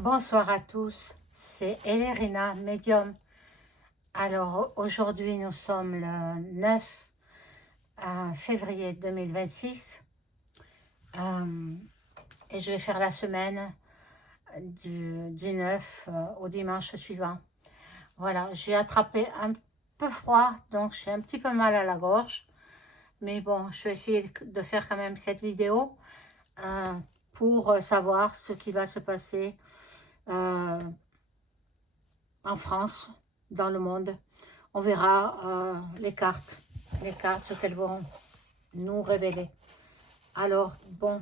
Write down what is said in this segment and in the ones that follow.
Bonsoir à tous, c'est Elérina, médium. Alors aujourd'hui nous sommes le 9 février 2026 euh, et je vais faire la semaine du 9 au dimanche suivant. Voilà, j'ai attrapé un peu froid, donc j'ai un petit peu mal à la gorge. Mais bon, je vais essayer de faire quand même cette vidéo euh, pour savoir ce qui va se passer euh, en France, dans le monde. On verra les cartes, ce qu'elles vont nous révéler. Alors, bon,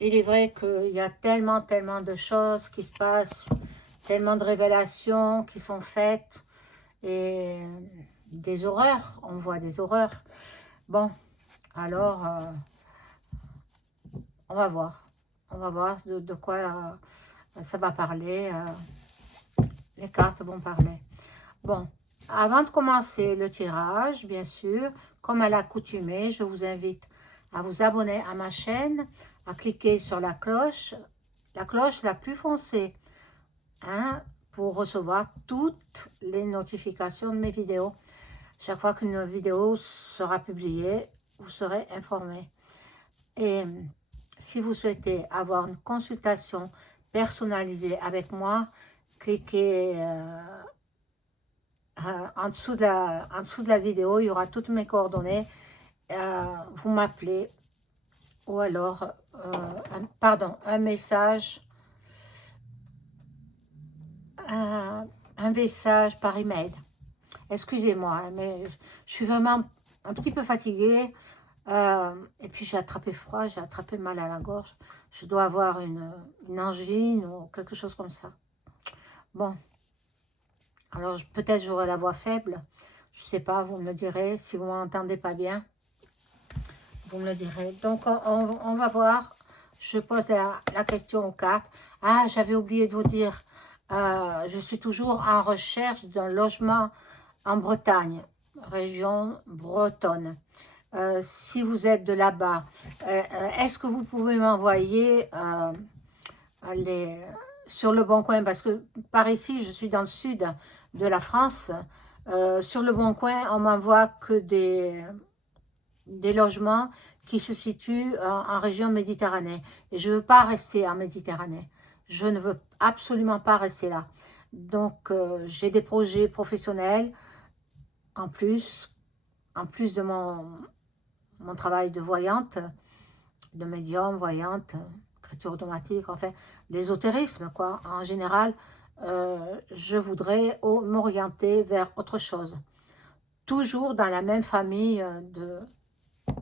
il est vrai qu'il y a tellement de choses qui se passent, tellement de révélations qui sont faites, et des horreurs, on voit des horreurs. Bon, alors, on va voir de quoi ça va parler, les cartes vont parler. Bon, avant de commencer le tirage, bien sûr, comme à l'accoutumée, je vous invite à vous abonner à ma chaîne, à cliquer sur la cloche la plus foncée, hein, pour recevoir toutes les notifications de mes vidéos. Chaque fois qu'une vidéo sera publiée, vous serez informé. Et si vous souhaitez avoir une consultation personnalisée avec moi, cliquez en dessous de la vidéo, il y aura toutes mes coordonnées. Vous m'appelez ou alors, un message, un message par email. Excusez-moi, mais je suis vraiment un petit peu fatiguée. Et puis j'ai attrapé froid, j'ai attrapé mal à la gorge. Je dois avoir une angine ou quelque chose comme ça. Bon, alors peut-être j'aurai la voix faible. Je sais pas, vous me le direz. Si vous m'entendez pas bien, vous me le direz. Donc on va voir. Je pose la question aux cartes. Ah, j'avais oublié de vous dire, je suis toujours en recherche d'un logement en Bretagne, région bretonne. Si vous êtes de là-bas, est-ce que vous pouvez m'envoyer les, sur le Bon Coin, parce que par ici, je suis dans le sud de la France, sur le Bon Coin, on m'envoie que des logements qui se situent en région Méditerranée. Et je ne veux pas rester en Méditerranée. Je ne veux absolument pas rester là. Donc, j'ai des projets professionnels en plus de mon travail de voyante, de médium, voyante, écriture automatique, enfin, l'ésotérisme, quoi. En général, je voudrais m'orienter vers autre chose. Toujours dans la même famille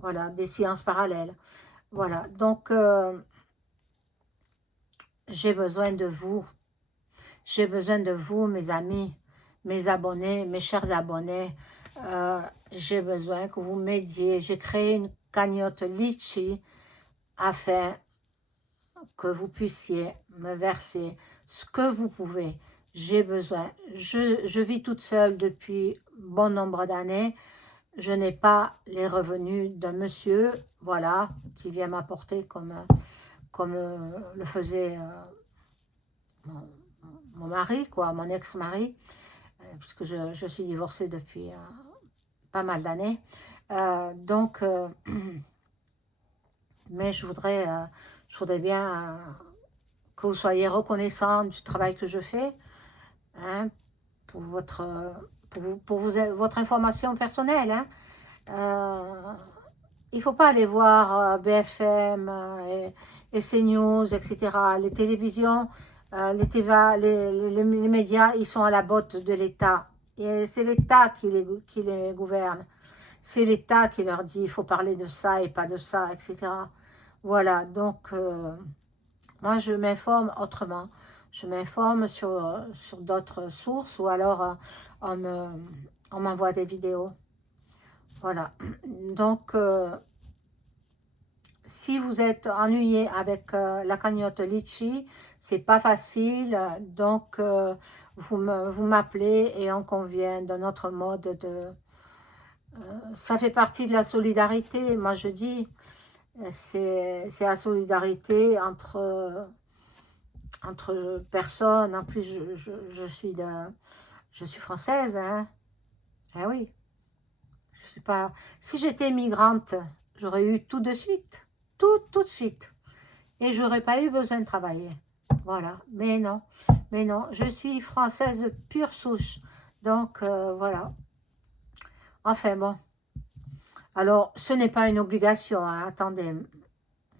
voilà, des sciences parallèles. Voilà, donc j'ai besoin de vous. J'ai besoin de vous, mes amis, mes abonnés, mes chers abonnés. J'ai besoin que vous m'aidiez. J'ai créé une cagnotte Litchi afin que vous puissiez me verser ce que vous pouvez. J'ai besoin. Je vis toute seule depuis bon nombre d'années. Je n'ai pas les revenus d'un monsieur, voilà, qui vient m'apporter comme le faisait mon mari, quoi, mon ex-mari, puisque je suis divorcée depuis pas mal d'années. Donc, mais je voudrais bien que vous soyez reconnaissant du travail que je fais, hein, pour votre information personnelle. Hein. Il ne faut pas aller voir BFM et CNews, etc. Les télévisions, les TVA, les médias, ils sont à la botte de l'État. Et c'est l'État qui les gouverne. C'est l'État qui leur dit il faut parler de ça et pas de ça, etc. Voilà, donc moi je m'informe autrement. Je m'informe sur d'autres sources ou alors on m'envoie des vidéos. Voilà, donc si vous êtes ennuyé avec la cagnotte Litchi, c'est pas facile, donc vous m'appelez et on convient de notre mode de... ça fait partie de la solidarité, moi je dis, C'est la solidarité entre personnes. En plus, je suis française, hein. Eh oui, je sais pas. Si j'étais migrante, j'aurais eu tout de suite, tout de suite. Et j'aurais pas eu besoin de travailler. Voilà, mais non, je suis française de pure souche. Donc, voilà. Enfin, bon. Alors, ce n'est pas une obligation, hein. Attendez,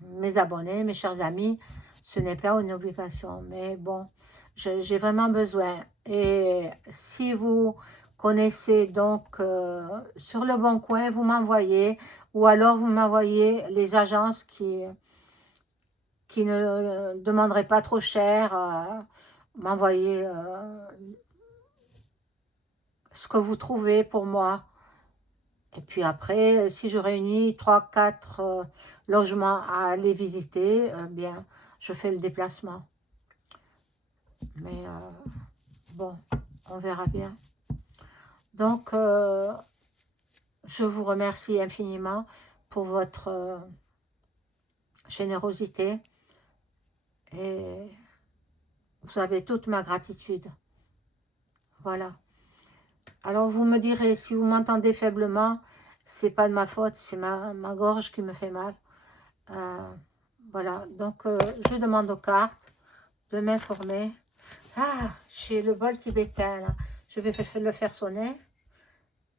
mes abonnés, mes chers amis, ce n'est pas une obligation. Mais bon, j'ai vraiment besoin. Et si vous connaissez donc sur le Bon Coin, vous m'envoyez, ou alors vous m'envoyez les agences qui ne demanderaient pas trop cher, m'envoyer ce que vous trouvez pour moi. Et puis après, si je réunis 3, 4 logements à aller visiter, bien, je fais le déplacement. Mais bon, on verra bien. Donc, je vous remercie infiniment pour votre générosité et vous avez toute ma gratitude. Voilà. Alors, vous me direz, si vous m'entendez faiblement, c'est pas de ma faute, c'est ma gorge qui me fait mal. Voilà, donc je demande aux cartes de m'informer. Ah, j'ai le bol tibétain, là. Je vais le faire sonner.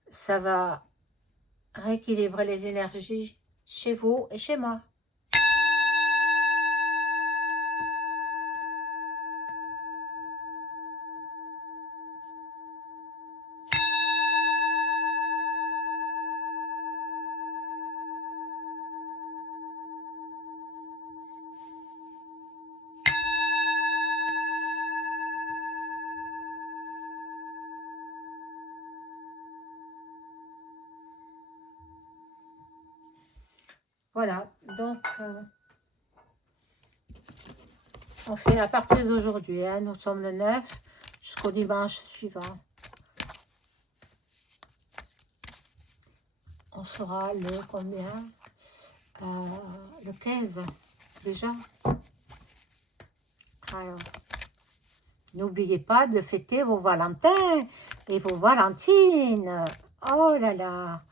Ça va rééquilibrer les énergies chez vous et chez moi. Voilà, donc on fait à partir d'aujourd'hui, hein, nous sommes le 9 jusqu'au dimanche suivant. On sera le combien le 15 déjà. Alors, n'oubliez pas de fêter vos Valentins et vos Valentines. Oh là là.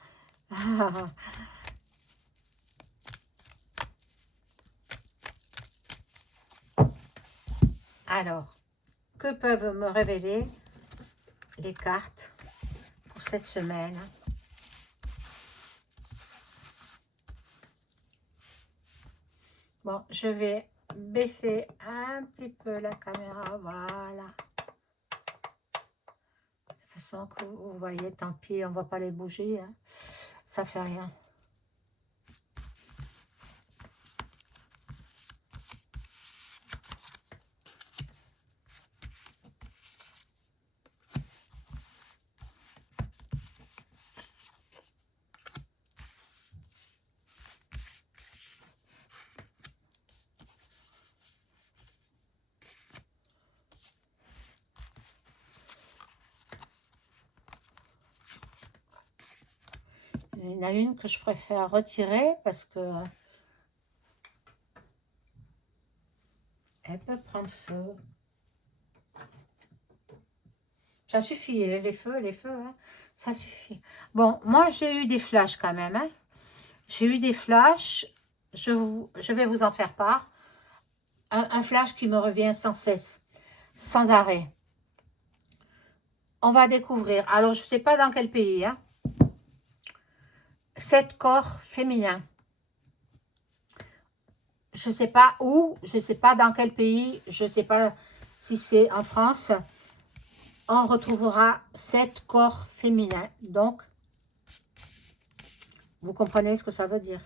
Alors, que peuvent me révéler les cartes pour cette semaine? Bon, je vais baisser un petit peu la caméra, voilà. De toute façon, que vous voyez, tant pis, on ne va pas les bouger, hein. Ça fait rien. Il y en a une que je préfère retirer parce que elle peut prendre feu. Ça suffit, les feux, hein, ça suffit. Bon, moi j'ai eu des flashs quand même, hein. J'ai eu des flashs, je vais vous en faire part. Un flash qui me revient sans cesse, sans arrêt. On va découvrir, alors je ne sais pas dans quel pays, hein, 7 corps féminins. Je ne sais pas où, je ne sais pas dans quel pays, je ne sais pas si c'est en France. On retrouvera 7 corps féminins. Donc, vous comprenez ce que ça veut dire.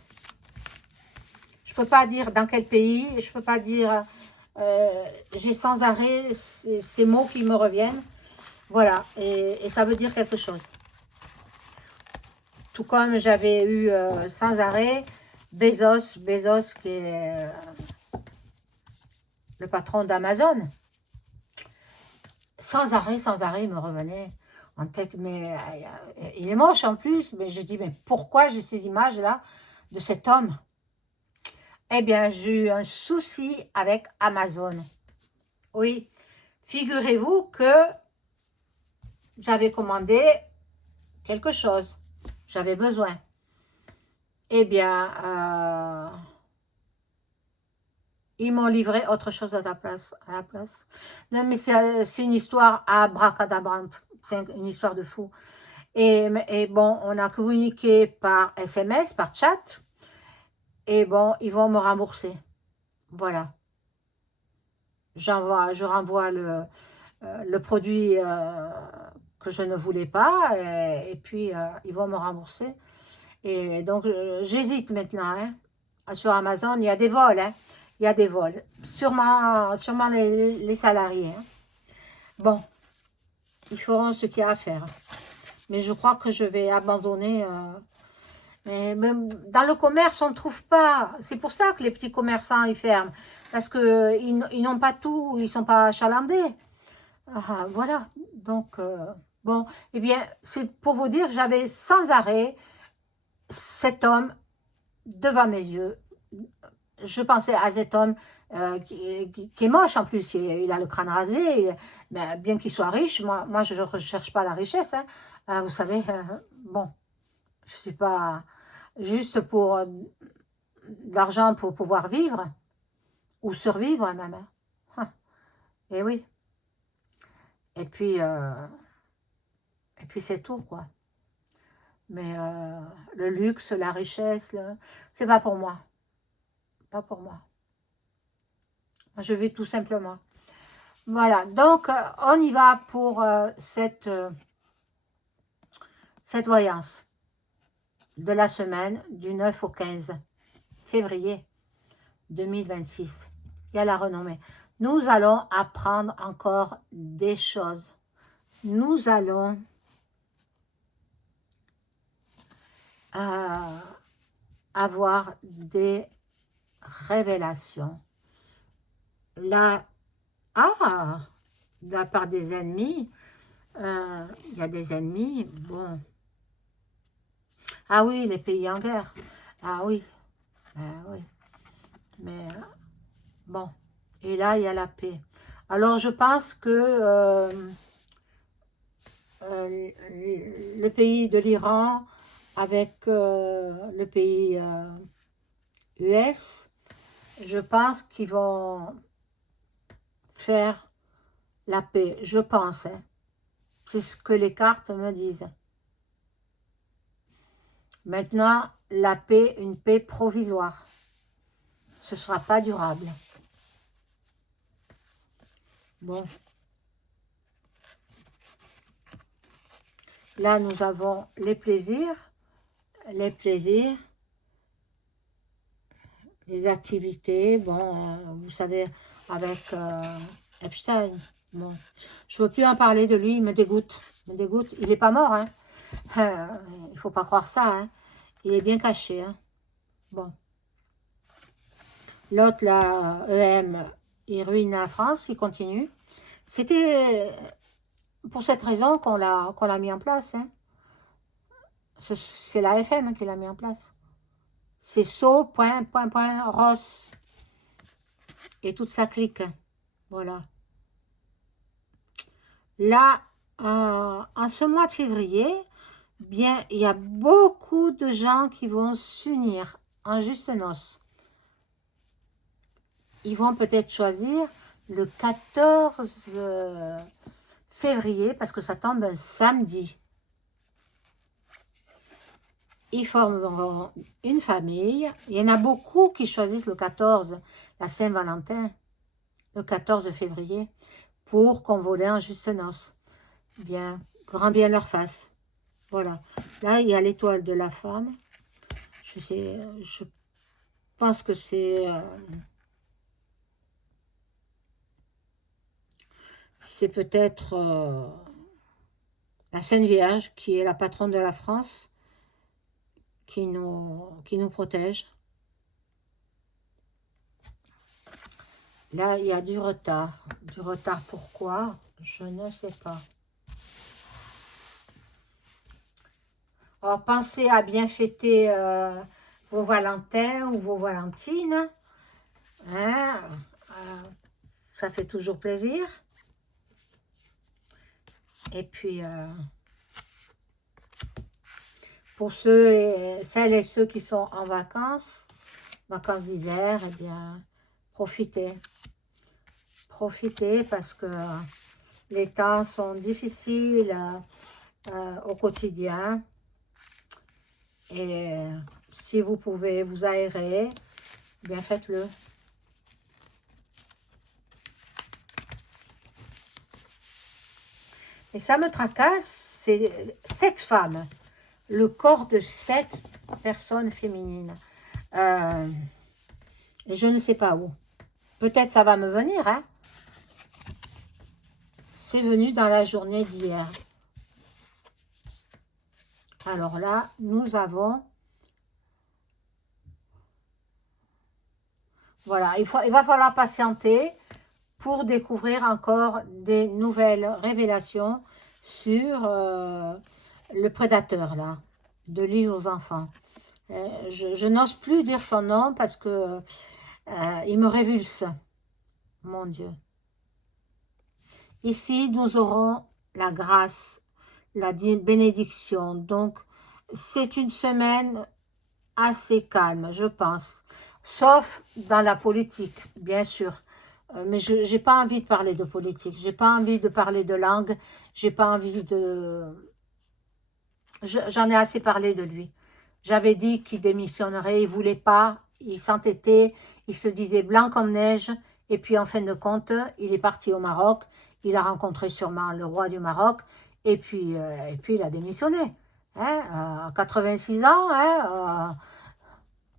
Je ne peux pas dire dans quel pays, je ne peux pas dire, j'ai sans arrêt ces mots qui me reviennent. Voilà, et ça veut dire quelque chose. Tout comme j'avais eu sans arrêt Bezos qui est le patron d'Amazon. Sans arrêt, il me revenait en tête. Mais il est moche en plus. Mais je dis, mais pourquoi j'ai ces images-là de cet homme? Eh bien, j'ai eu un souci avec Amazon. Oui, figurez-vous que j'avais commandé quelque chose. J'avais besoin. Eh bien, ils m'ont livré autre chose à la place. Non, mais c'est une histoire abracadabrante. C'est une histoire de fou. Et bon, on a communiqué par SMS, par chat. Et bon, ils vont me rembourser. Voilà. Je renvoie le produit que je ne voulais pas. Et puis, ils vont me rembourser. Et donc, j'hésite maintenant. Hein. Sur Amazon, il y a des vols. Hein. Il y a des vols. Sûrement les salariés. Hein. Bon, ils feront ce qu'il y a à faire. Mais je crois que je vais abandonner. Mais même dans le commerce, on ne trouve pas. C'est pour ça que les petits commerçants, ils ferment. Parce qu'ils n'ont pas tout, ils ne sont pas achalandés. Ah, voilà. Donc, bon, eh bien, c'est pour vous dire, j'avais sans arrêt cet homme devant mes yeux. Je pensais à cet homme qui est moche en plus, il a le crâne rasé, mais bien qu'il soit riche, moi je ne recherche pas la richesse, hein. Vous savez, bon, je ne suis pas juste pour de l'argent pour pouvoir vivre, ou survivre même. Hein. Et oui, et puis c'est tout, quoi. Mais le luxe, la richesse, c'est pas pour moi, pas pour moi. Je vis tout simplement. Voilà, donc on y va pour cette voyance de la semaine du 9 au 15 février 2026. Il y a la renommée. Nous allons apprendre encore des choses. Nous allons avoir des révélations. Là, de la part des ennemis, il y a des ennemis, bon. Ah oui, les pays en guerre. Ah oui, oui. Mais bon, et là, il y a la paix. Alors, je pense que le pays de l'Iran avec le pays US, je pense qu'ils vont faire la paix. Je pense, hein. C'est ce que les cartes me disent. Maintenant, la paix, une paix provisoire. Ce ne sera pas durable. Bon. Là, nous avons les plaisirs, les activités. Bon, vous savez, avec Epstein. Bon, je ne veux plus en parler de lui, il me dégoûte. Il n'est pas mort, hein. Il ne faut pas croire ça, hein. Il est bien caché, hein. Bon. L'autre, là, EM, il ruine la France, il continue. C'était pour cette raison qu'on l'a mis en place, hein. C'est la FM qui l'a mis en place. C'est Ross et toute sa clique. Voilà. Là, en ce mois de février, bien, il y a beaucoup de gens qui vont s'unir en juste noces. Ils vont peut-être choisir le 14 février, parce que ça tombe un samedi. Ils formeront une famille. Il y en a beaucoup qui choisissent le 14, la Saint-Valentin, le 14 février, pour convoler en juste noces. Bien, grand bien leur face. Voilà. Là, il y a l'étoile de la femme. Je pense que c'est peut-être la Sainte Vierge qui est la patronne de la France qui nous protège. Là, il y a du retard. Du retard pourquoi? Je ne sais pas. Alors, pensez à bien fêter vos Valentins ou vos Valentines. Hein, ça fait toujours plaisir. Et puis, pour celles et ceux qui sont en vacances d'hiver, eh bien, profitez. Profitez parce que les temps sont difficiles au quotidien. Et si vous pouvez vous aérer, eh bien faites-le. Et ça me tracasse, c'est 7 femmes, le corps de 7 personnes féminines. Et je ne sais pas où. Peut-être ça va me venir, hein. C'est venu dans la journée d'hier. Alors là, nous avons... Voilà, il va falloir patienter pour découvrir encore des nouvelles révélations sur le prédateur, là, de l'île aux enfants. Je n'ose plus dire son nom parce que il me révulse. Mon Dieu. Ici, nous aurons la grâce, la bénédiction. Donc, c'est une semaine assez calme, je pense. Sauf dans la politique, bien sûr. Mais je n'ai pas envie de parler de politique. J'ai pas envie de parler de langue. J'ai pas envie de... J'en ai assez parlé de lui. J'avais dit qu'il démissionnerait. Il voulait pas. Il s'entêtait. Il se disait blanc comme neige. Et puis, en fin de compte, il est parti au Maroc. Il a rencontré sûrement le roi du Maroc. Et puis il a démissionné. Hein, à 86 ans, hein,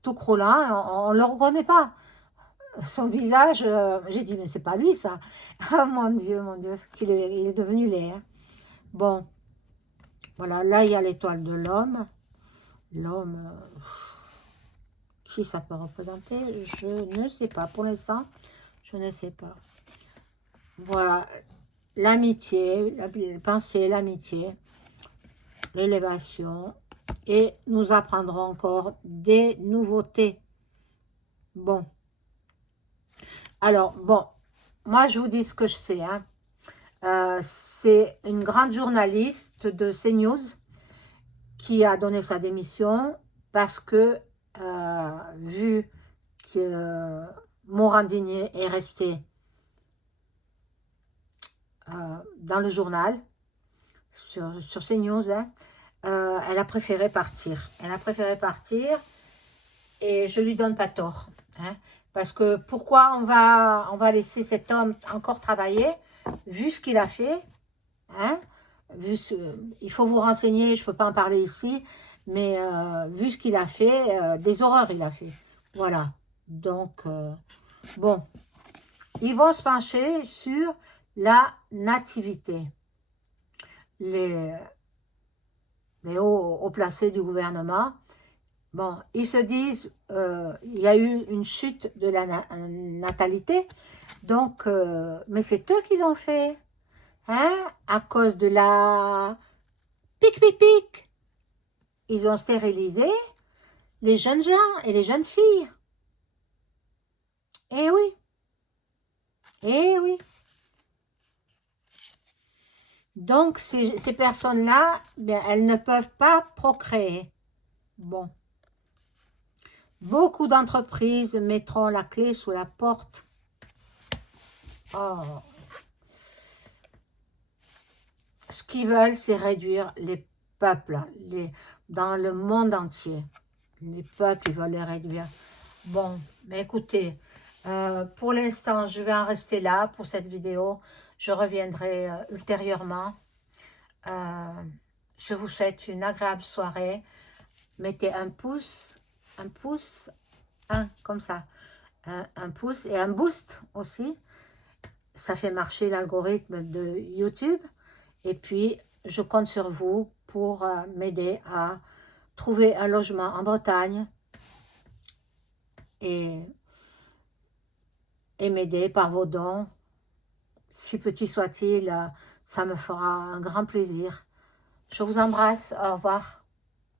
tout croulant, on ne le reconnaît pas. Son visage, j'ai dit, mais c'est pas lui ça. Oh mon Dieu, il est devenu laid. Hein. Bon, voilà, là il y a l'étoile de l'homme. L'homme, qui ça peut représenter? Je ne sais pas. Pour l'instant, je ne sais pas. Voilà, l'amitié, la pensée, l'amitié, l'élévation. Et nous apprendrons encore des nouveautés. Bon. Alors, bon, moi je vous dis ce que je sais. Hein. C'est une grande journaliste de CNews qui a donné sa démission parce que, vu que Morandini est resté dans le journal, sur CNews, hein, elle a préféré partir. Elle a préféré partir et je lui donne pas tort. Hein, parce que pourquoi on va laisser cet homme encore travailler, vu ce qu'il a fait, hein, il faut vous renseigner, je ne peux pas en parler ici, mais vu ce qu'il a fait, des horreurs il a fait. Voilà. Donc, bon, ils vont se pencher sur la nativité. Les hauts placés du gouvernement, bon, ils se disent, il y a eu une chute de la natalité, donc, mais c'est eux qui l'ont fait, hein, à cause de la pic. Ils ont stérilisé les jeunes gens et les jeunes filles. Eh oui, eh oui. Donc, ces personnes-là, bien, elles ne peuvent pas procréer. Bon. Beaucoup d'entreprises mettront la clé sous la porte. Oh. Ce qu'ils veulent, c'est réduire les peuples dans le monde entier. Les peuples, ils veulent les réduire. Bon, mais écoutez, pour l'instant, je vais en rester là pour cette vidéo. Je reviendrai ultérieurement. Je vous souhaite une agréable soirée. Mettez un pouce, comme ça, un pouce et un boost aussi. Ça fait marcher l'algorithme de YouTube. Et puis, je compte sur vous pour m'aider à trouver un logement en Bretagne et m'aider par vos dons. Si petit soit-il, ça me fera un grand plaisir. Je vous embrasse. Au revoir.